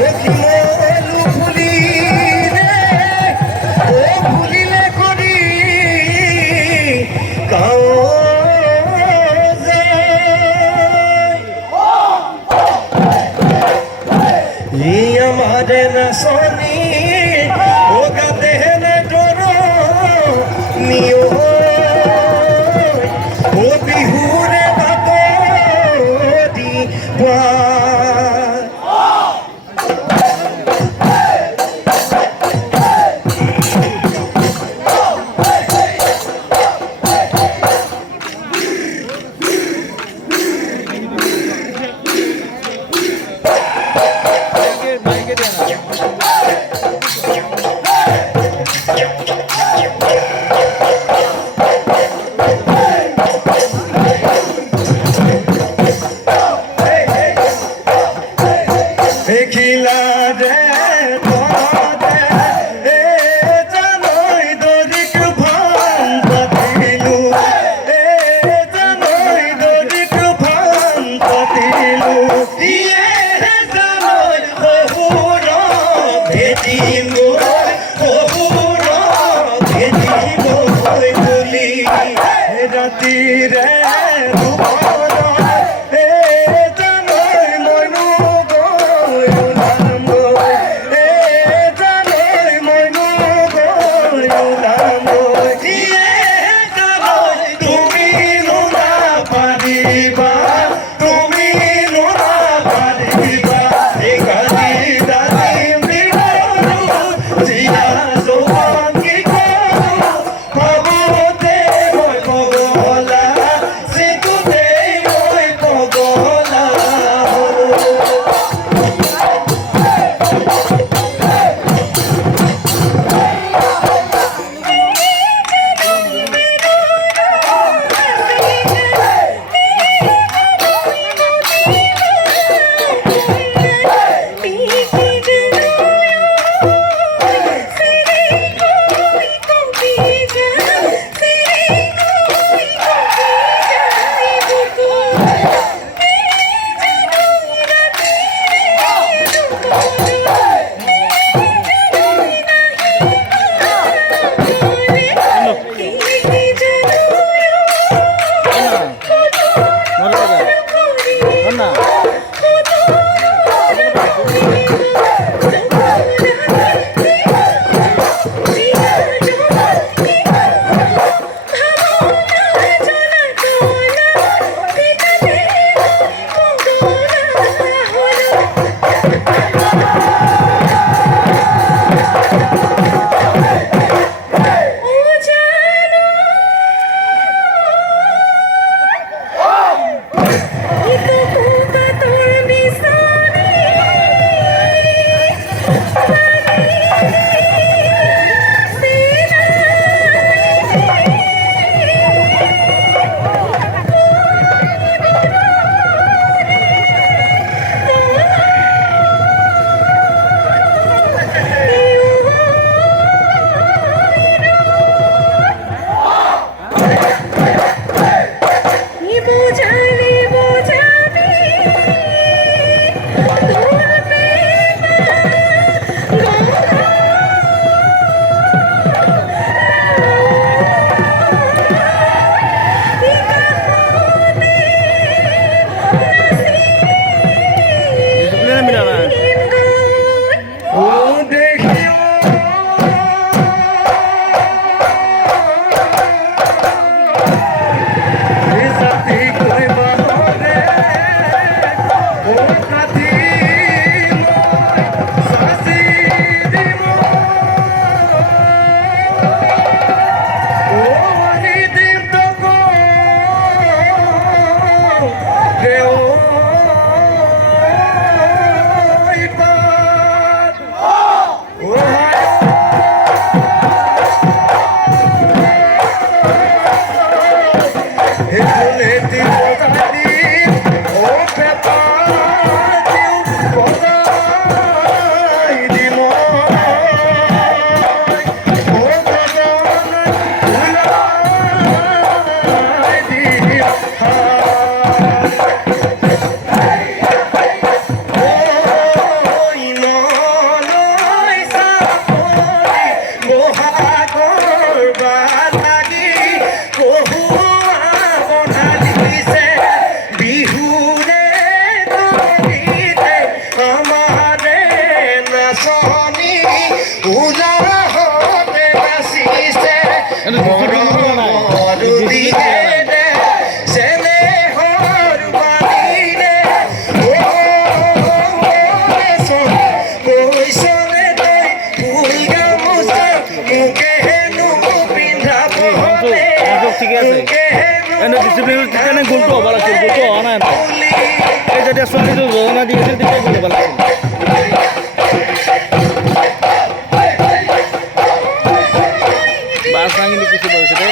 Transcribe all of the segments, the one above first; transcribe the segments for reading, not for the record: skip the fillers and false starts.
ও কি মলু ফুলি রে ও ফুলিলে করি কাও আমারে না সনি ও গাতে না ডরো নিও ও বিহুরে বাতরি পা দেখিলা রে তোরে এ জানই দরিক ভান পাতিলু এ জানই দরিক ভান পাতিলু ইয়ে জানই বহুর শনি উলা হতে আসিছে মরুদিহে রে সেনে হর বানিরে ও সোন কইসনে তই ফুল গামোচা মুখে হেনু পিন্ধা বলে ঠিক আছে এনে ডিসিপ্লিন ঠিকানে গোলটো হবা লাগছিল গোলটো হওয়া নাই এই যেতিয়া ছোৱালীটো যোজনা দি আছিল তেতিয়া গোল হবা লাগছিল বাস ভাঙিলে কিছু বলছে রে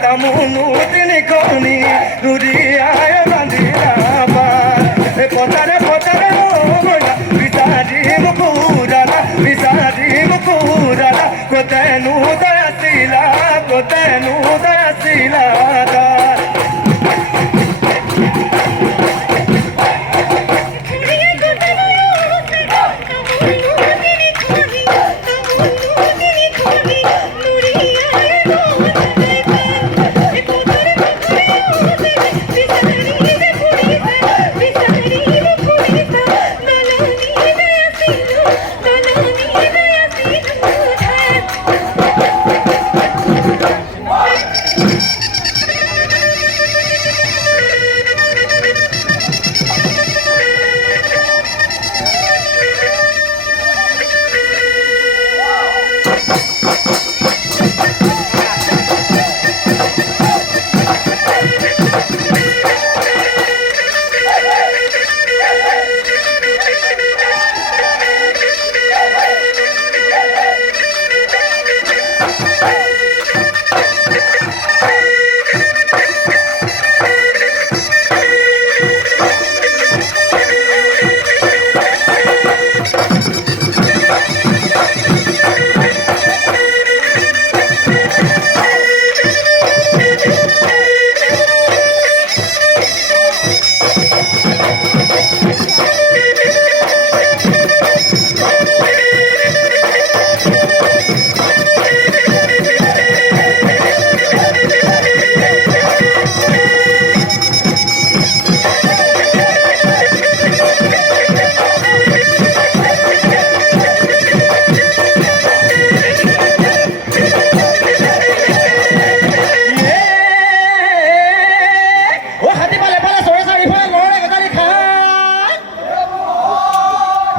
Tamunu tini koni Nuriya bandira Potare potare moya Visadi mukudala Kotenu dasila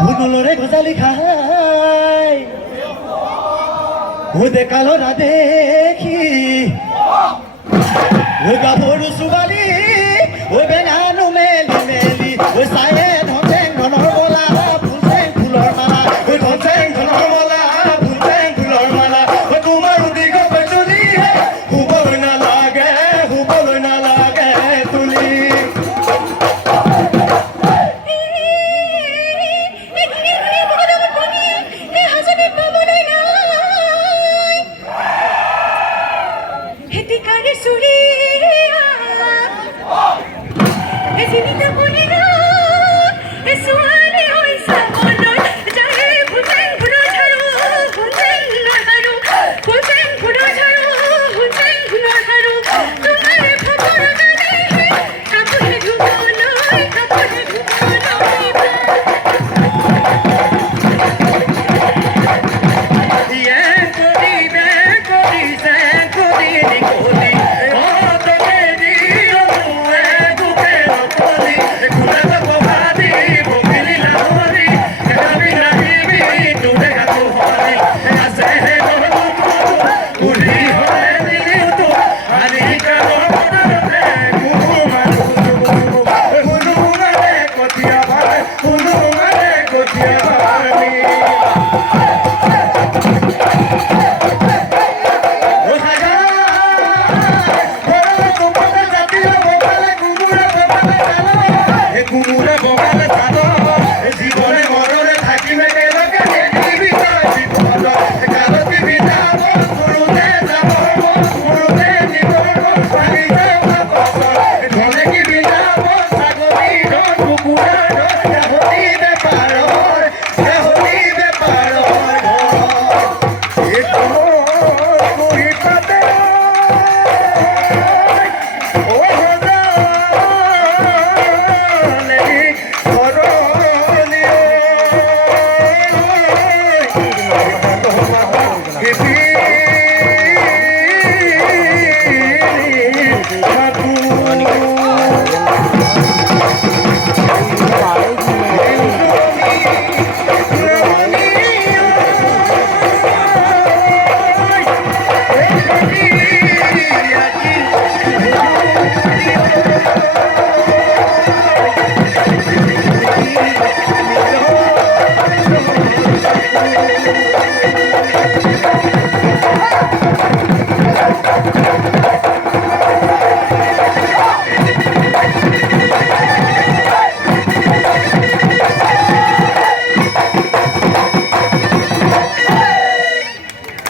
ফুলরে Ghazali খাই ও দেখালো না দেখি ও গাভরু সুবালি ও বেঙানু মেলি মেলি ও সায়ে ধনচেং ধনৰ বলা ফুলচেং ফুলৰ মালা ও ধনচেং ধনৰ বলা ফুলচেং ফুলৰ মালা ও তোমাৰ উদিগ বেচুলি হুবলৈ নালাগে তুলি কুমুরে বগালে চাদর জীবনে মরণে থাকিবে কেলকে বিপদ কারতি বিধাব গুরুতে যাব গুরুতে নিবর পানি যাব ধনে কি বিধাব সাগরী কুকুরা যাব